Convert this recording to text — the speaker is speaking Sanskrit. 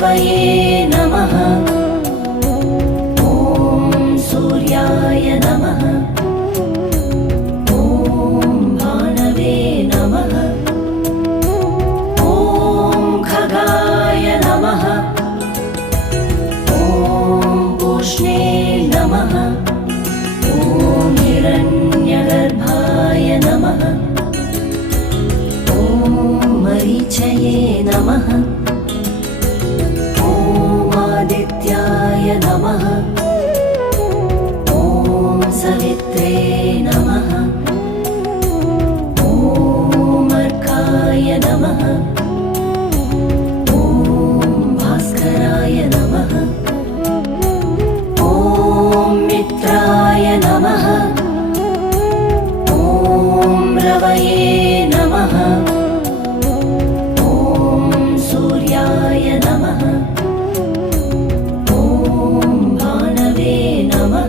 रवये नमः। ॐ सूर्याय नमः। ॐ भानवे नमः। ॐ खगाय नमः। ॐ पूष्णे नमः। ॐ हिरण्यगर्भाय नमः। ॐ मरीचये नमः। ॐ आदित्याय नमः। ॐ सवित्रे नमः। ॐ अर्काय नमः। ॐ भास्कराय नमः। ॐ मित्राय नमः। ॐ रवये